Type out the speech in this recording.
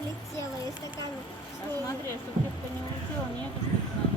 улетела, и стакан А снова. смотри, чтобы кепка не улетела, не эту штуку надо